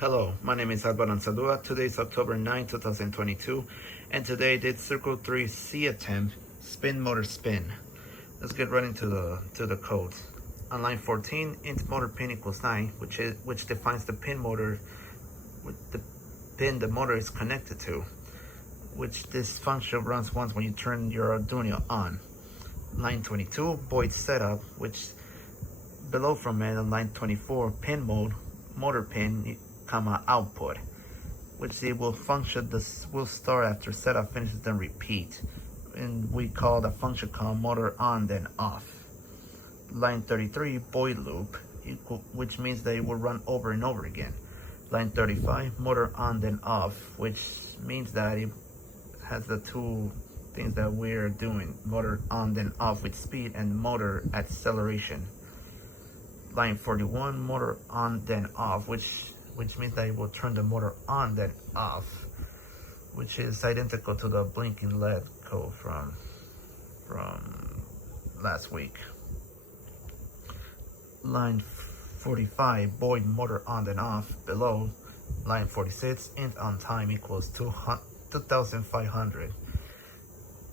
Hello, my name is Adbaran Sadua. Today is October 9, 2022, and today I did CIRC03-C attempt, spin motor spin. Let's get right into the code. On line 14, int motor pin equals 9, which defines the pin motor with the pin the motor is connected to, which this function runs once when you turn your Arduino on. Line 22, void setup, which below from it on line 24, pin mode, motor pin, comma output, which it will function, this will start after setup finishes then repeat, and we call the function call motor on then off. Line 33, void loop, which means that it will run over and over again. Line 35, motor on then off, which means that it has the two things that we're doing, motor on then off with speed and motor acceleration. Line 41, motor on then off, which means that it will turn the motor on then off, which is identical to the blinking LED code from last week. Line 45, void motor on then off below. Line 46, int on time equals 2500,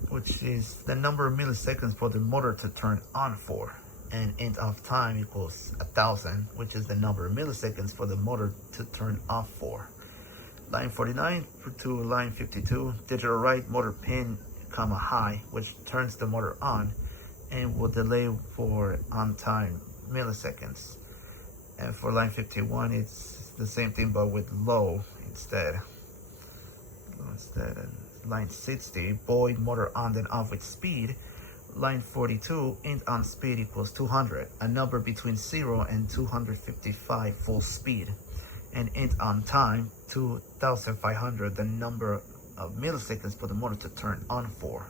which is the number of milliseconds for the motor to turn on for. And int of time equals 1000, which is the number of milliseconds for the motor to turn off for. Line 49 to line 52, digital write motor pin, comma high, which turns the motor on and will delay for on time milliseconds. And for line 51, it's the same thing but with low instead. Line 60, void motor on then off with speed. Line 42, int on speed equals 200, a number between 0 and 255 full speed. And int on time, 2500, the number of milliseconds for the motor to turn on for.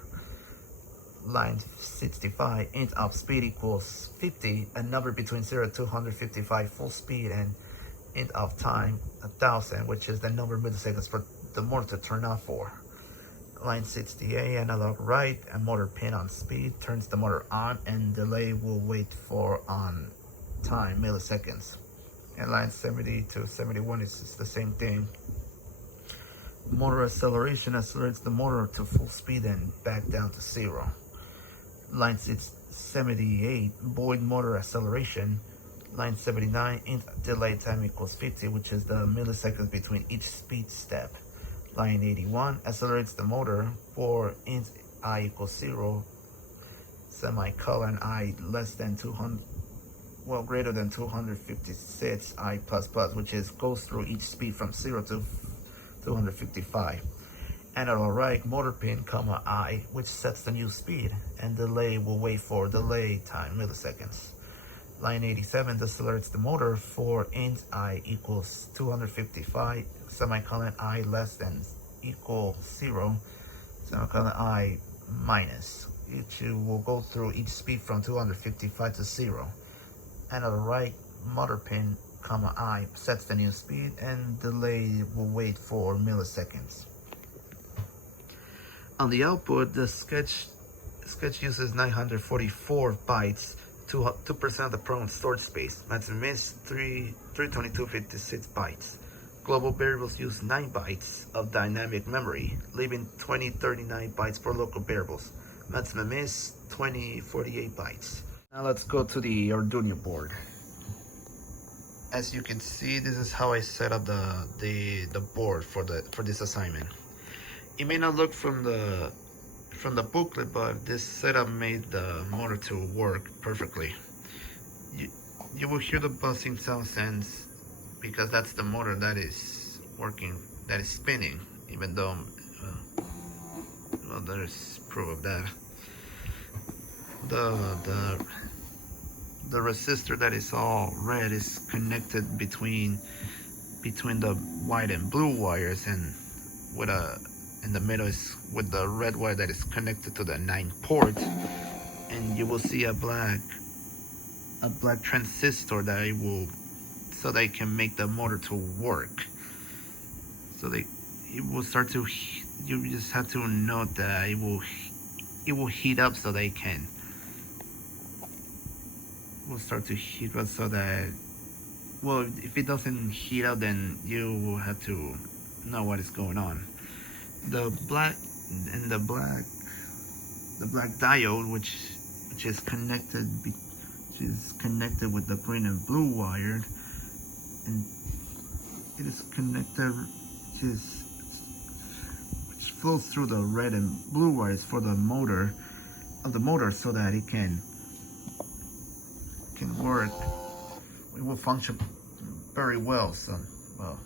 Line 65, int of speed equals 50, a number between 0 and 255 full speed. And int of time, 1000, which is the number of milliseconds for the motor to turn on for. Line 68, analog write, a motor pin on speed turns the motor on and delay will wait for on time milliseconds. And line 70 to 71 is the same thing. Motor acceleration accelerates the motor to full speed and back down to 0. Line 78, void motor acceleration. Line 79, int delay time equals 50, which is the milliseconds between each speed step. Line 81, accelerates the motor for int I equals 0, semicolon I less than 200, well, greater than 256 I plus plus, which is goes through each speed from 0 to 255. Analog write motor pin, comma I, which sets the new speed, and delay will wait for delay time milliseconds. Line 87 decelerates the motor for int I equals 255, semicolon I less than equal 0, semicolon I minus. It will go through each speed from 255 to 0. And on the right, motor pin, comma I sets the new speed and delay will wait for milliseconds. On the output, the sketch uses 944 bytes, 2% of the program storage space. Maximum is 32256 bytes. Global variables use 9 bytes of dynamic memory, leaving 2039 bytes for local variables. Maximum is 2048 bytes. Now let's go to the Arduino board. As you can see, this is how I set up the board for this assignment. It may not look from the booklet, but this setup made the motor to work perfectly. You will hear the buzzing sounds because that's the motor that is working, that is spinning, even though well, there's proof of that. The resistor that is all red is connected between the white and blue wires, and in the middle is with the red wire that is connected to the 9 port, and you will see a black transistor that so they can make the motor to work. So it will start to, you just have to note that it will heat up so they can will start to heat up so that well, if it doesn't heat up, then you will have to know what is going on. The black diode, which is connected with the green and blue wire, and it is connected, which flows through the red and blue wires for the motor so that it can work. It will function very well. So, well,